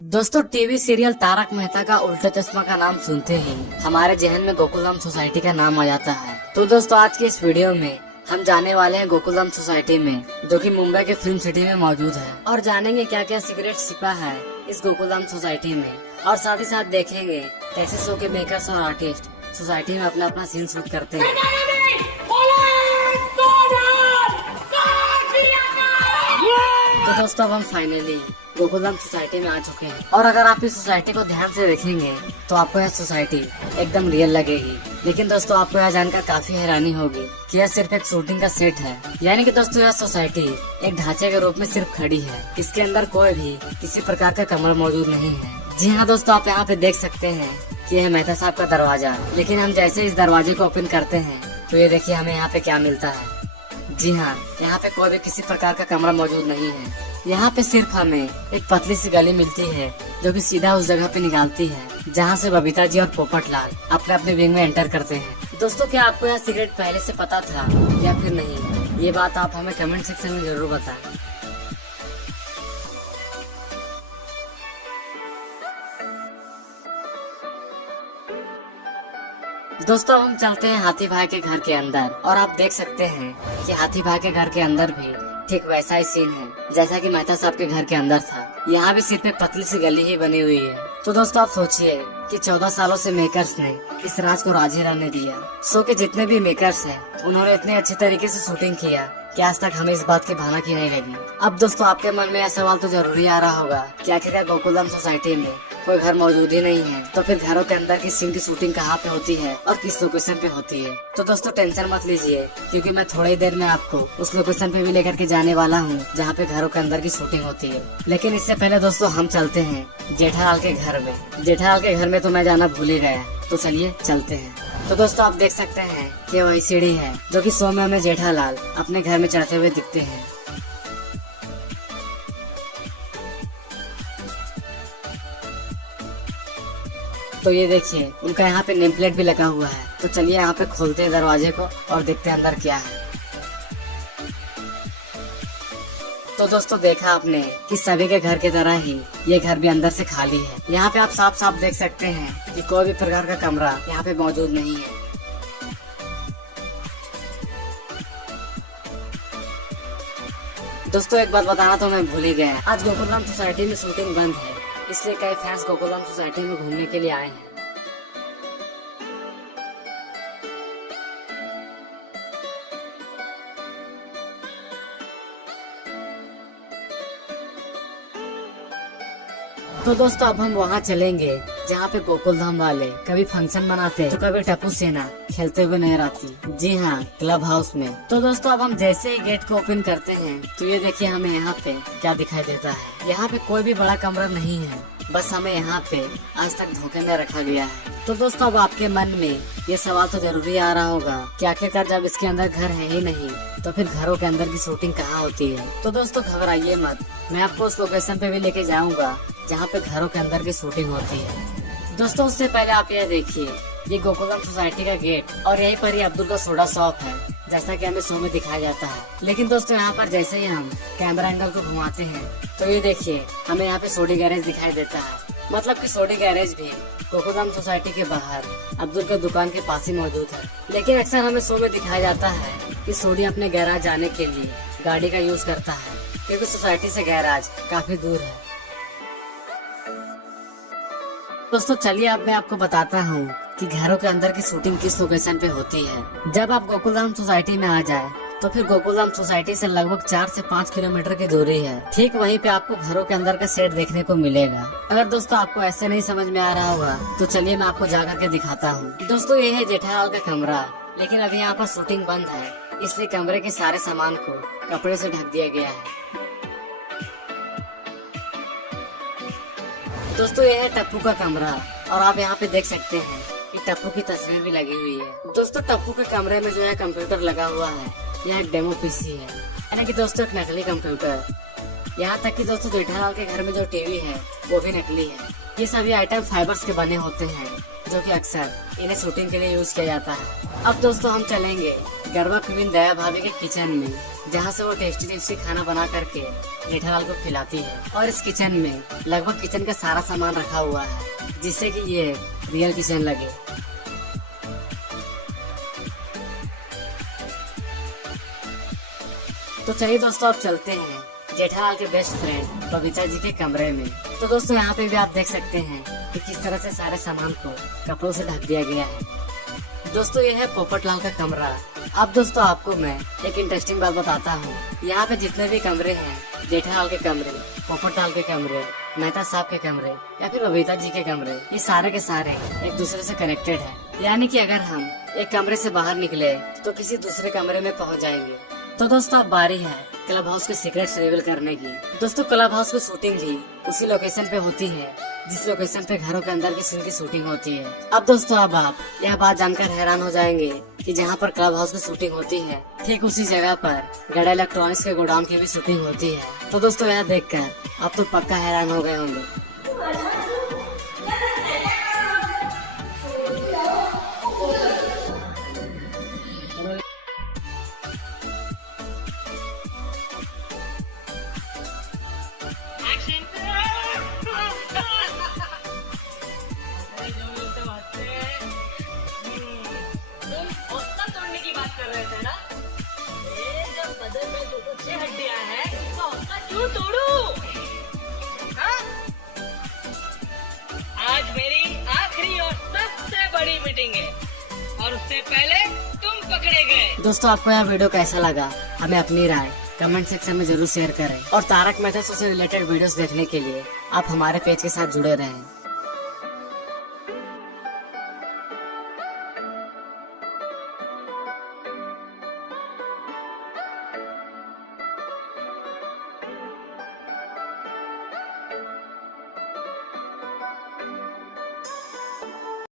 दोस्तों TV serial Tarak Mehta का उल्टा चश्मा का नाम सुनते ही हमारे जहन में गोकुलधाम सोसाइटी का नाम आ जाता है। तो दोस्तों आज की इस वीडियो में हम जाने वाले हैं गोकुलधाम सोसाइटी में, जो कि मुंबई के फिल्म सिटी में मौजूद है, और जानेंगे क्या क्या सीक्रेट छिपा है इस गोकुलधाम सोसाइटी में, और साथ ही साथ देखेंगे कैसे शो के मेकर्स और आर्टिस्ट सोसाइटी में अपना अपना सीन शूट करते हैं। तो दोस्तों अब हम फाइनली गोकुलधाम सोसाइटी में आ चुके हैं, और अगर आप इस सोसाइटी को ध्यान से देखेंगे तो आपको यह सोसाइटी एकदम रियल लगेगी। लेकिन दोस्तों आपको यह जानकर काफी हैरानी होगी कि यह सिर्फ एक शूटिंग का सेट है, यानी कि दोस्तों यह सोसाइटी एक ढांचे के रूप में सिर्फ खड़ी है। इसके अंदर कोई भी किसी प्रकार का कमरा मौजूद नहीं है। जी हाँ दोस्तों, आप यहाँ पे देख सकते हैं कि यह मेहता साहब का दरवाजा, लेकिन हम जैसे इस दरवाजे को ओपन करते हैं तो ये देखिए हमें यहाँ पे क्या मिलता है। जी हाँ, यहाँ पे कोई भी किसी प्रकार का कमरा मौजूद नहीं है। यहाँ पे सिर्फ हमें एक पतली सी गली मिलती है जो कि सीधा उस जगह पे निकालती है जहाँ से बबीता जी और पोपटलाल अपने अपने विंग में एंटर करते हैं। दोस्तों क्या आपको यह सीक्रेट पहले से पता था या फिर नहीं, ये बात आप हमें कमेंट सेक्शन में जरूर बताएं। दोस्तों हम चलते हैं हाथी भाई के घर के अंदर, और आप देख सकते हैं कि हाथी भाई के घर के अंदर भी ठीक वैसा ही सीन है जैसा कि मेहता साहब के घर के अंदर था। यहाँ भी सिर्फ एक पतली सी गली ही बनी हुई है। तो दोस्तों आप सोचिए कि 14 सालों से मेकर्स ने इस राज को राज ही रहने दिया। शो के जितने भी मेकर्स हैं उन्होंने इतने अच्छे तरीके से शूटिंग किया कि आज तक हमें इस बात की भनक ही नहीं लगी। अब दोस्तों आपके मन में यह सवाल तो जरूरी आ रहा होगा कि आखिरकार गोकुलधाम सोसाइटी में कोई घर मौजूद ही नहीं है, तो फिर घरों के अंदर की सीन की शूटिंग कहाँ पे होती है और किस लोकेशन पे होती है। तो दोस्तों टेंशन मत लीजिए, क्योंकि मैं थोड़ी देर में आपको उस लोकेशन पे भी लेकर के जाने वाला हूँ जहाँ पे घरों के अंदर की शूटिंग होती है। लेकिन इससे पहले दोस्तों हम चलते हैं जेठालाल के घर में। जेठालाल के घर में तो मैं जाना भूल ही गया, तो चलिए चलते हैं। तो दोस्तों आप देख सकते हैं कि वही सीढ़ी है जो कि शो में हमें जेठालाल अपने घर में चढ़ते हुए दिखते हैं। तो ये देखिए उनका यहाँ पे नेम प्लेट भी लगा हुआ है। तो चलिए यहाँ पे खोलते हैं दरवाजे को और देखते हैं अंदर क्या है। तो दोस्तों देखा आपने कि सभी के घर की तरह ही ये घर भी अंदर से खाली है। यहाँ पे आप साफ साफ देख सकते हैं कि कोई भी प्रकार का कमरा यहाँ पे मौजूद नहीं है। दोस्तों एक बात बताना तो मैं भूल ही गया, आज गोकुलधाम सोसाइटी में शूटिंग बंद है, इसलिए कई फैंस गोकुलधाम सोसाइटी में घूमने के लिए आए हैं। तो दोस्तों अब हम वहाँ चलेंगे जहाँ पे गोकुलधाम वाले कभी फंक्शन मनाते तो कभी टप्पू सेना खेलते हुए नजर आती। जी हाँ, क्लब हाउस में। तो दोस्तों अब हम जैसे ही गेट को ओपन करते हैं तो ये देखिए हमें यहाँ पे क्या दिखाई देता है। यहाँ पे कोई भी बड़ा कमरा नहीं है, बस हमें यहाँ पे आज तक धोखे में रखा गया है। तो दोस्तों अब आपके मन में ये सवाल तो जरूरी आ रहा होगा कि आखिरकार जब इसके अंदर घर है ही नहीं तो फिर घरों के अंदर की शूटिंग कहाँ होती है। तो दोस्तों घबराइए मत, मैं आपको उस लोकेशन पे भी लेके जाऊंगा जहाँ पे घरों के अंदर की शूटिंग होती है। दोस्तों उससे पहले आप ये देखिए, ये गोकुलधाम सोसाइटी का गेट, और यहीं पर ही अब्दुल का सोडा शॉप है जैसा कि हमें शो में दिखाया जाता है। लेकिन दोस्तों यहाँ पर जैसे ही हम कैमरा एंगल को घुमाते हैं तो ये देखिए हमें यहाँ पे सोडी गैरेज दिखाई देता है। मतलब कि सोडी गैरेज भी गोकुलधाम सोसाइटी के बाहर अब्दुल के दुकान के पास ही मौजूद है। लेकिन अक्सर हमें शो में दिखाया जाता है कि सोडी अपने गैराज जाने के लिए गाड़ी का यूज करता है, क्योंकि सोसाइटी से गैराज काफी दूर है। दोस्तों चलिए अब मैं आपको बताता हूँ कि घरों के अंदर की शूटिंग किस लोकेशन पे होती है। जब आप गोकुलधाम सोसाइटी में आ जाए तो फिर गोकुलधाम सोसाइटी से लगभग 4 से 5 किलोमीटर की दूरी है। ठीक वहीं पे आपको घरों के अंदर का सेट देखने को मिलेगा। अगर दोस्तों आपको ऐसे नहीं समझ में आ रहा होगा तो चलिए मैं आपको जा करके दिखाता हूँ। दोस्तों ये है जेठालाल का कमरा, लेकिन अभी यहाँ पर शूटिंग बंद है, इसलिए कमरे के सारे सामान को कपड़े से ढक दिया गया है। दोस्तों ये है टप्पू का कमरा, और आप यहाँ पे देख सकते हैं कि टप्पू की तस्वीर भी लगी हुई है। दोस्तों टप्पू के कमरे में जो है कंप्यूटर लगा हुआ है, यह एक डेमो पीसी है, यानी कि दोस्तों एक नकली कंप्यूटर। यहाँ तक कि दोस्तों जेठालाल के घर में जो टीवी है वो भी नकली है। ये सभी आइटम फाइबर्स के बने होते हैं जो कि अक्सर इन्हें शूटिंग के लिए यूज किया जाता है। अब दोस्तों हम चलेंगे गरबा क्वीन दया भाभी के किचन में, जहाँ से वो टेस्टी टेस्टी खाना बना करके जेठालाल को खिलाती है। और इस किचन में लगभग किचन का सारा सामान रखा हुआ है, जिससे कि ये रियल किचन लगे। तो चलिए दोस्तों, अब चलते हैं जेठालाल के बेस्ट फ्रेंड बबीता जी के कमरे में। तो दोस्तों, यहाँ पे भी आप देख सकते हैं कि किस तरह से सारे सामान को कपड़ों से ढक दिया गया है। दोस्तों, ये है पोपटलाल का कमरा। अब दोस्तों, आपको मैं एक इंटरेस्टिंग बात बताता हूँ। यहाँ पे जितने भी कमरे हैं, जेठालाल के कमरे, पोपटलाल के कमरे, मेहता साहब के कमरे या फिर बबीता जी के कमरे, ये सारे के सारे एक दूसरे से कनेक्टेड है। यानी कि अगर हम एक कमरे से बाहर निकले तो किसी दूसरे कमरे में पहुँच जाएंगे। तो दोस्तों, अब बारी है क्लब हाउस के सीक्रेट्स रिवील करने की। दोस्तों, क्लब हाउस की शूटिंग भी उसी लोकेशन पे होती है जिस लोकेशन पे घरों के अंदर की सीन की शूटिंग होती है। अब दोस्तों, अब आप यह बात जानकर हैरान हो जाएंगे कि जहाँ पर क्लब हाउस की शूटिंग होती है, ठीक उसी जगह पर गड़ा इलेक्ट्रॉनिक्स के गोडाउन की भी शूटिंग होती है। तो दोस्तों, यह देखकर आप तो पक्का हैरान हो गए होंगे। आज मेरी आखिरी और सबसे बड़ी मीटिंग है और उससे पहले तुम पकड़े गए। दोस्तों, आपको यह वीडियो कैसा लगा हमें अपनी राय कमेंट सेक्शन में जरूर शेयर करें। और तारक मेहता शो से रिलेटेड वीडियोस देखने के लिए आप हमारे पेज के साथ जुड़े रहें।